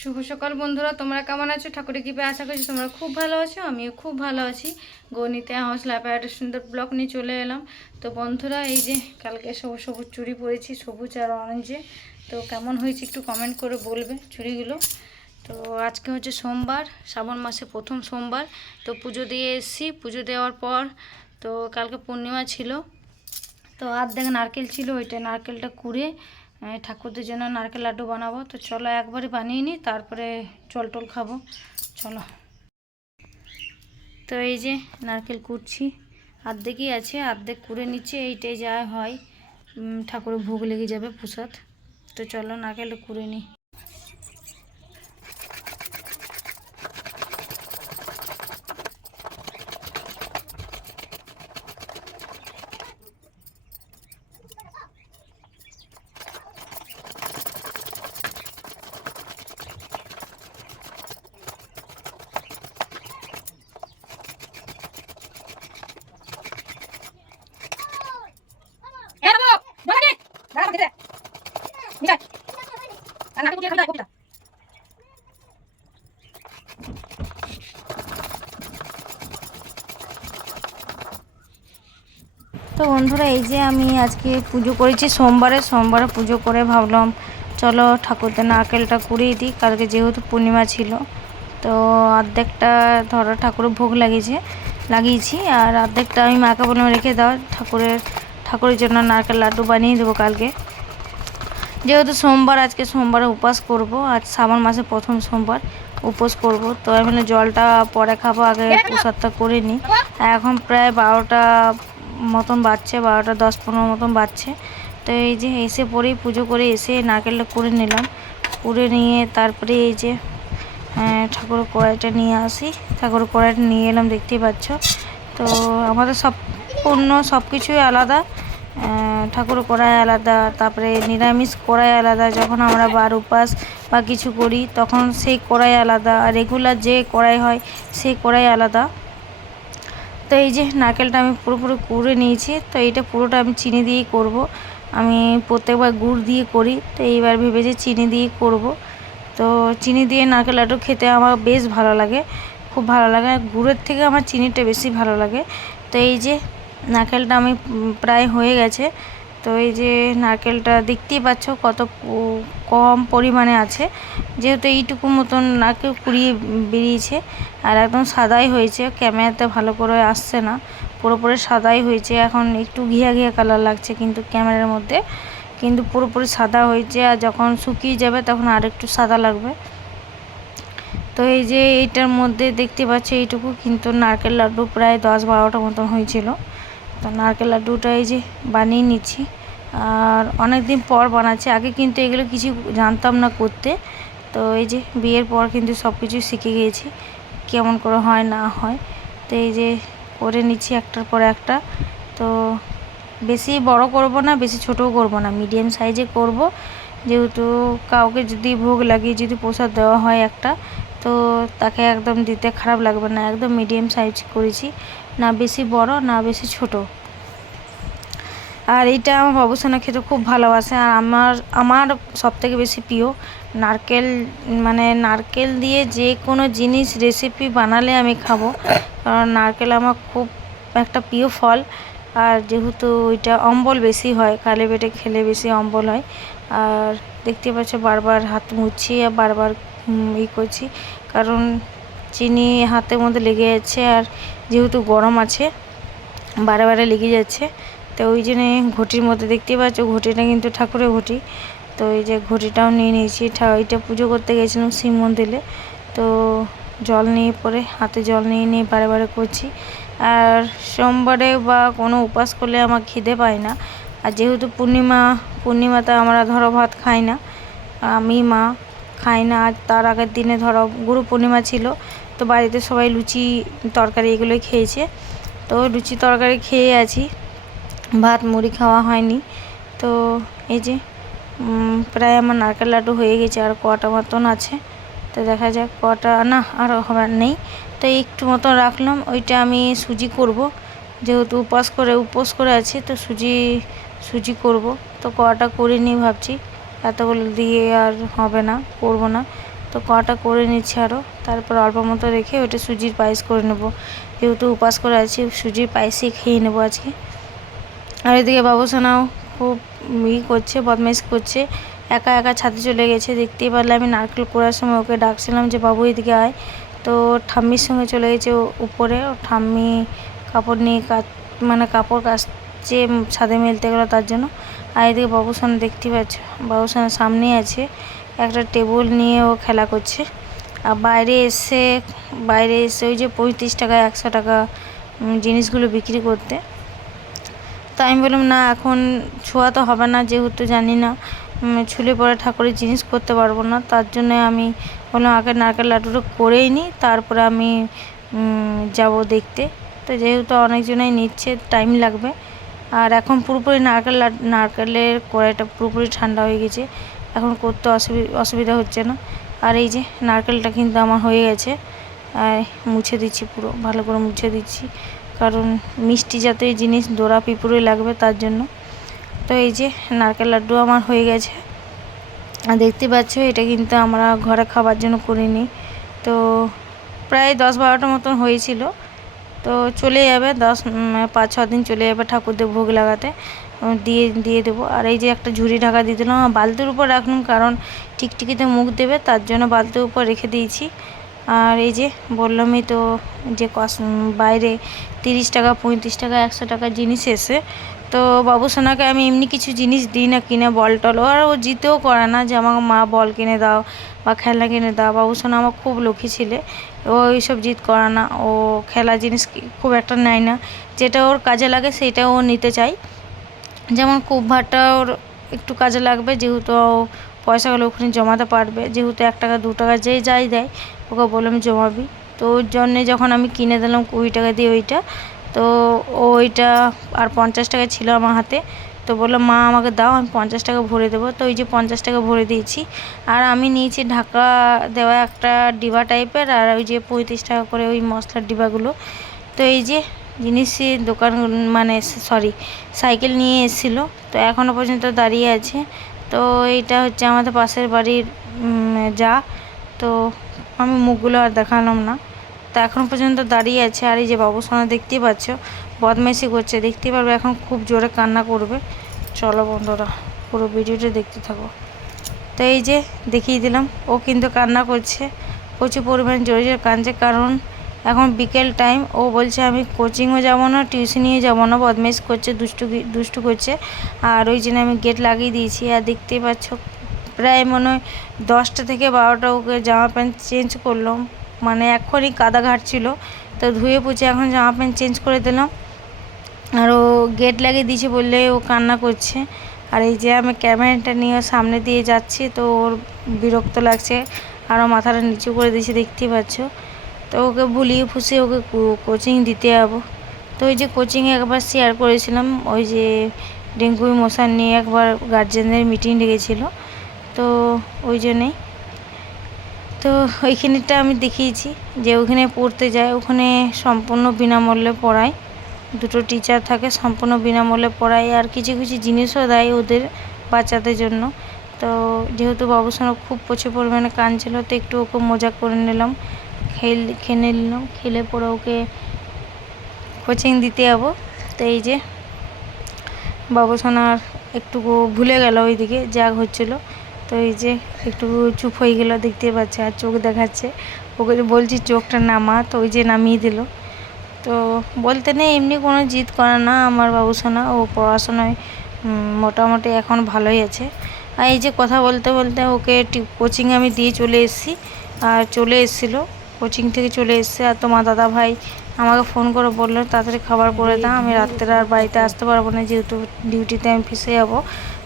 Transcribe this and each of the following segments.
শুভ সকাল বন্ধুরা, তোমরা কেমন আছো? ঠাকুরের কৃপায় আশা করছি তোমরা খুব ভালো আছো। আমিও খুব ভালো আছি। গণিতে হাউসলা একটা সুন্দর ব্লগ নিয়ে চলে এলাম। তো বন্ধুরা, এই যে কালকে সবুজ সবুজ চুড়ি পরেছি, সবুজ আর অরেঞ্জে। তো কেমন হয়েছে একটু কমেন্ট করে বলবে চুড়িগুলো। তো আজকে হচ্ছে সোমবার, শ্রাবণ মাসে প্রথম সোমবার। তো পুজো দিয়ে এসেছি। পুজো দেওয়ার পর তো কালকে পূর্ণিমা ছিল। তো অর্ধেক নারকেল ছিল, ওইটা নারকেলটা কুড়ে ঠাকুরদের জন্য নারকেল লাড্ডু বানাবো। তো চলো একবারে বানিয়ে নিই, তারপরে জল টল খাবো। চলো। তো এই যে নারকেল কুড়ছি, অর্ধেকই আছে, অর্ধেক কুড়ে নিচ্ছে। এইটাই যা হয়, ঠাকুরের ভোগ লেগে যাবে, প্রসাদ। তো চলো নারকেলটা কুড়ে নিই। তো বন্ধুরা, এই যে আমি আজকে পুজো করেছি সোমবারে পুজো করে ভাবলাম চলো ঠাকুরদের নারকেলটা কুড়িয়ে দিই। কালকে যেহেতু পূর্ণিমা ছিল, তো অর্ধেকটা ধরো ঠাকুরের ভোগ লাগিয়েছি, আর অর্ধেকটা আমি মাকে বলে রেখে দাও, ঠাকুরের জন্য নারকেল লাড্ডু বানিয়ে দেবো কালকে। যেহেতু সোমবার, আজকে সোমবারে উপবাস করব। আজ শ্রাবণ মাসে প্রথম সোমবার উপোস করব। তো আমি জলটা পরে খাবো, আগে প্রসাদটা করে নিই। এখন প্রায় 12টা মতন বাজছে, 12টা 10-15 মতন বাজছে। তো এই যে এসে পরেই পুজো করে এসে নারকেলটা করে নিলাম। করে নিয়ে তারপরে এই যে ঠাকুরের কড়াইটা নিয়ে আসি, ঠাকুরের কড়াইটা নিয়ে এলাম, দেখতেই পাচ্ছ। তো আমাদের সম্পূর্ণ সব কিছুই আলাদা। ঠাকুর কড়াই আলাদা, তারপরে নিরামিষ কড়াই আলাদা। যখন আমরা বার উপাস বা কিছু করি তখন সেই কড়াই আলাদা, আর রেগুলার যে কড়াই হয় সেই কড়াই আলাদা। তো এই যে নারকেলটা আমি পুরোপুরি কুড়ে নিয়েছি। তো এইটা পুরোটা আমি চিনি দিয়েই করব। আমি প্রত্যেকবার গুড় দিয়ে করি, তো এইবার ভেবেছি চিনি দিয়ে করব। তো চিনি দিয়ে নারকেল লাড্ডু খেতে আমার বেশ ভালো লাগে, খুব ভালো লাগে। গুড়ের থেকে আমার চিনিটা বেশি ভালো লাগে। তো এই যে নারকেলটা আমি প্রায় হয়ে গেছে। তো এই যে নারকেলটা দেখতেই পাচ্ছ কত কম পরিমাণে আছে, যেহেতু এইটুকু মতন নারকেল কুড়িয়ে বেরিয়েছে। আর একদম সাদাই হয়েছে, ক্যামেরাতে ভালো করে আসছে না, পুরোপুরি সাদাই হয়েছে। এখন একটু ঘিয়া ঘিয়া কালার লাগছে কিন্তু ক্যামেরার মধ্যে, কিন্তু পুরোপুরি সাদা হয়েছে। আর যখন শুকিয়ে যাবে তখন আর একটু সাদা লাগবে। তো এই যে এইটার মধ্যে দেখতে পাচ্ছি এইটুকু, কিন্তু নারকেল লাড্ডু প্রায় 10-12টা মতন হয়েছিল। তো নারকেল লাড্ডুটা এই যে বানিয়ে নিচ্ছি, আর অনেক দিন পর বানাচ্ছি। আগে কিন্তু এগুলো কিছু জানতাম না করতে। তো এই যে বিয়ের পর কিন্তু সব কিছু শিখে গিয়েছি, কেমন করে হয় না হয়। তো এই যে করে নিচ্ছি একটার পর একটা। তো বেশি বড় করব না, বেশি ছোটও করব না, মিডিয়াম সাইজে করব। যেহেতু কাউকে যদি ভোগ লাগিয়ে যদি প্রসাদ দেওয়া হয় একটা, তো তাকে একদম দিতে খারাপ লাগবে না। একদম মিডিয়াম সাইজ করেছি, না বেশি বড় না বেশি ছোট। আর এইটা আমার বাবুসোনা খেতে খুব ভালোবাসে। আর আমার সবথেকে বেশি প্রিয় নারকেল, মানে নারকেল দিয়ে যে কোনো জিনিস রেসিপি বানালে আমি খাবো, কারণ নারকেল আমার খুব একটা প্রিয় ফল। আর যেহেতু ওইটা অম্বল বেশি হয়, খালি পেটে খেলে বেশি অম্বল হয়। আর দেখতে পাচ্ছ বারবার হাত মুছছি আর বারবার করছি, কারণ চিনি হাতের মধ্যে লেগে যাচ্ছে। আর যেহেতু গরম আছে, বারে বারে লেগে যাচ্ছে। তো ওই জন্যে ঘটির মধ্যে দেখতে পাচ্ছ, ঘটিটা কিন্তু ঠাকুরের ঘটি। তো এই যে ঘটিটাও নিয়ে নিয়েছি। ওইটা পুজো করতে গেছিলাম শিব মন্দিরে। তো জল নিয়ে পরে হাতে জল নিয়ে বারে বারে করছি। আর সোমবারে বা কোনো উপাস করলে আমার খিদে পায় না। আর যেহেতু পূর্ণিমাতে আমরা ধরো ভাত খাই না, আমি মা খাই না। আর তার আগের দিনে ধরো গুরু পূর্ণিমা ছিল, তো বাড়িতে সবাই লুচি তরকারি এগুলোই খেয়েছে। তো লুচি তরকারি খেয়ে আছি, ভাত মুড়ি খাওয়া হয়নি। তো এই যে প্রায় আমার নারকেল লাড্ডু হয়ে গেছে, আর কটা মতন আছে। তো দেখা যাক কটা, না আর হবার নেই। তো একটু মতন রাখলাম, ওইটা আমি সুজি করব। যেহেতু উপোস করে আছি, তো সুজি করব। তো কটা করে নিই ভাবছি, এতগুলো দিয়ে আর হবে না, করব না। তো কটা করে নিচ্ছি আরও, তারপর অল্প মতো রেখে ওটা সুজির পায়েস করে নেব। যেহেতু উপাস করে আছি, সুজির পায়েসই খেয়ে নেবো আজকে। আর এদিকে বাবুসোনাও খুব করছে, বদমাইশ করছে, একা একা ছাদে চলে গেছে। দেখতেই পারলে আমি নারকেল কোড়ার সময় ওকে ডাকছিলাম যে বাবু এদিকে আয়, তো ঠাম্মির সঙ্গে চলে গেছে উপরে। ঠাম্মি কাপড় নিয়ে কাপড় কাচছে, ছাদে মেলতে গেলো তার জন্য। আর এদিকে বাবুসোনা দেখতেই পাচ্ছ, বাবুসোনার সামনেই আছে একটা টেবিল নিয়ে ও খেলা করছে। আর বাইরে এসে ওই যে 35 টাকা 100 টাকা জিনিসগুলো বিক্রি করতে। তো আমি বললাম না, এখন ছোঁয়া তো হবে না, যেহেতু জানি না ছুলে পরে ঠাকুরের জিনিস করতে পারবো না। তার জন্য আমি বললাম আগে নারকেল লাড্ডুটা করেই নিই, তারপরে আমি যাব দেখতে। তো যেহেতু অনেকজনাই নিচ্ছে, টাইম লাগবে। আর এখন পুরোপুরি নারকেলের কড়াইটা পুরোপুরি ঠান্ডা হয়ে গেছে, এখন করতে অসুবিধা হচ্ছে না। আর এই যে নারকেলটা কিন্তু আমার হয়ে গেছে, আর মুছে দিচ্ছি, পুরো ভালো করে মুছে দিচ্ছি, কারণ মিষ্টি জাতীয় জিনিস দোরা পিঁপড়ে লাগবে তার জন্য। তো এই যে নারকেল লাড্ডু আমার হয়ে গেছে। আর দেখতে পাচ্ছ এটা কিন্তু আমরা ঘরে খাবার জন্য করিনি, তো প্রায় 10-12টা মতন হয়েছিল। তো চলে যাবে 5-6 দিন চলে যাবে ঠাকুরদের ভোগ লাগাতে, দিয়ে দেবো। আর এই যে একটা ঝুড়ি ঢাকা দিয়ে দিলাম, বালতির উপর রাখলাম, কারণ টিকটিকিতে মুখ দেবে তার জন্য বালতির উপর রেখে দিয়েছি। আর এই যে বললামই তো যে বাইরে 30 টাকা 35 টাকা 100 টাকার জিনিস এসে, তো বাবুসোনাকে আমি এমনি কিছু জিনিস দিই না কিনে, বল টল, আর ও জিতেও করে না যে আমাকে মা বল কিনে দাও বা খেলনা কিনে দাও। বাবুসোনা আমার খুব লক্ষ্মী ছেলে, ও এইসব জিদ করে না, ও খেলা জিনিস খুব একটা নেয় না, যেটা ওর কাজে লাগে সেটা ও নিতে চায়। যেমন কূপ ভাতটা ওর একটু কাজে লাগবে, যেহেতু পয়সাগুলো ওখানে জমাতে পারবে, যেহেতু 1 টাকা 2 টাকা যেই যাই দেয় ওকে বললাম জমাবি। তো ওর জন্যে যখন আমি কিনে দিলাম 20 টাকা দিয়ে ওইটা, তো ওইটা আর 50 টাকা ছিল আমার হাতে, তো বললো মা আমাকে দাও, আমি 50 টাকা ভরে দেবো। তো ওই যে 50 টাকা ভরে দিয়েছি। আর আমি নিয়েছি ঢাকা দেওয়া একটা ডিবা টাইপের, আর ওই যে 35 টাকা করে ওই মশলার ডিবাগুলো। তো এই যে জিনিসের দোকান সাইকেল নিয়ে এসেছিলো, তো এখনও পর্যন্ত দাঁড়িয়ে আছে। তো এইটা হচ্ছে আমাদের পাশের বাড়ির যা, তো আমি মুখগুলো আর দেখালাম না, তো এখনও পর্যন্ত দাঁড়িয়ে আছে। আর এই যে বাবুসোনা দেখতেই পাচ্ছ বদমাইশি করছে, দেখতেই পারবে এখন খুব জোরে কান্না করবে। চলো বন্ধুরা পুরো ভিডিওটা দেখতে থাকো। তো এই যে দেখিয়ে দিলাম, ও কিন্তু কান্না করছে, প্রচুর পরিমাণে জোরে জোরে কাঁদছে, কারণ এখন বিকেল টাইম। ও বলছে আমি কোচিংও যাব না, টিউশনিও যাব না, বদমাইশ করছে, দুষ্টু করছে। আর ওই জন্য আমি গেট লাগিয়ে দিয়েছি। আর দেখতেই পাচ্ছ প্রায় মনে হয় 10টা থেকে 12টা ওকে জামা প্যান্ট চেঞ্জ করলাম, মানে এখনই কাদা ঘাটছিল, তো ধুয়ে পুছে এখন জামা প্যান্ট চেঞ্জ করে দিলাম। আর ও গেট লাগিয়ে দিয়েছে বললে ও কান্না করছে। আর এই যে আমি ক্যামেরাটা নিয়ে সামনে দিয়ে যাচ্ছি, তো ওর বিরক্ত লাগছে, আরও মাথাটা নিচু করে দিয়েছে, দেখতেই পাচ্ছ। তো ওকে ভুলিয়ে ফুসিয়ে ওকে কোচিং দিতে যাবো। তো ওই যে কোচিংয়ে একবার শেয়ার করেছিলাম, ওই যে ডেঙ্গু মশা নিয়ে একবার গার্জেনদের মিটিং ডেকেছিল, তো ওই জন্যেই। তো ওইখানেটা আমি দেখিয়েছি যে ওখানে পড়তে যায়, ওখানে সম্পূর্ণ বিনামূল্যে পড়ায়, 2টো টিচার থাকে, সম্পূর্ণ বিনামূল্যে পড়ায়, আর কিছু কিছু জিনিসও দেয় ওদের বাচ্চাদের জন্য। তো যেহেতু বাবুসোনা খুব প্রচুর পরিমাণে কাঁদছিল, তো একটু ওকে মজা করে নিলাম, খেলে নিলাম, খেলে পরে ওকে কোচিং দিতে যাবো। তো এই যে বাবুসোনার একটু ভুলে গেল ওইদিকে যা হচ্ছিলো, তো এই যে একটু চুপ হয়ে গেল, দেখতে পাচ্ছে, আর চোখ দেখাচ্ছে। ওকে বলছি চোখটা নামা, তো ওই যে নামিয়ে দিল। তো বলতে নেই, এমনি কোনো জিদ করে না আমার বাবুসোনা, ও পড়াশোনায় মোটামুটি এখন ভালোই আছে। আর এই যে কথা বলতে বলতে ওকে কোচিং আমি দিয়ে চলে এসেছি, আর চলে এসেছিলো কোচিং থেকে চলে এসছে। আর তোমার দাদা ভাই আমাকে ফোন করে বললো তাড়াতাড়ি খাবার করে দাও, আমি রাত্রে আর বাড়িতে আসতে পারবো না, যেহেতু ডিউটিতে আমি ফেসে যাবো।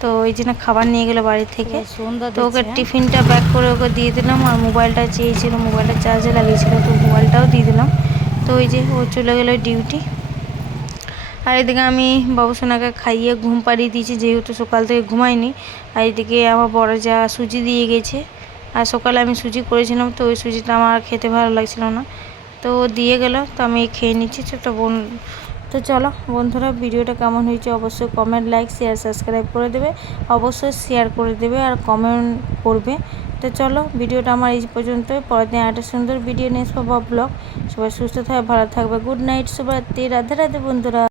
তো ওই জন্য খাবার নিয়ে গেলো বাড়ি থেকে। তো ওকে টিফিনটা ব্যাক করে ওকে দিয়ে দিলাম, আর মোবাইলটা চেয়েছিল, মোবাইলটা চার্জে লাগিয়েছিলো, তো মোবাইলটাও দিয়ে দিলাম। তো ওই যে ও চলে গেলো ডিউটি। আর এদিকে আমি বাবুসোনাকে খাইয়ে ঘুম পাড়িয়ে দিয়েছি, যেহেতু সকাল থেকে ঘুমাইনি। আর এদিকে আমার বড় যা সুজি দিয়ে গেছে, আর সকালে আমি সুজি করেছিলাম, তো ওই সুজিটা আমার খেতে ভালো লাগছিল না, তো ও দিয়ে গেল, তো আমি খেয়ে নিচ্ছি ছোটো বোন। তো চলো বন্ধুরা, ভিডিওটা কেমন হয়েছে অবশ্যই কমেন্ট, লাইক, শেয়ার, সাবস্ক্রাইব করে দেবে, অবশ্যই শেয়ার করে দেবে আর কমেন্ট করবে। তো তো চলো ভিডিওটা আমার এই পর্যন্তই, পরের দিন একটা সুন্দর ভিডিও নিয়ে আসবো বা ব্লগ। সবাই সুস্থ থাকবে, ভালো থাকবে, গুড নাইট, শুভরাত্রি, রাধে রাধে বন্ধুরা।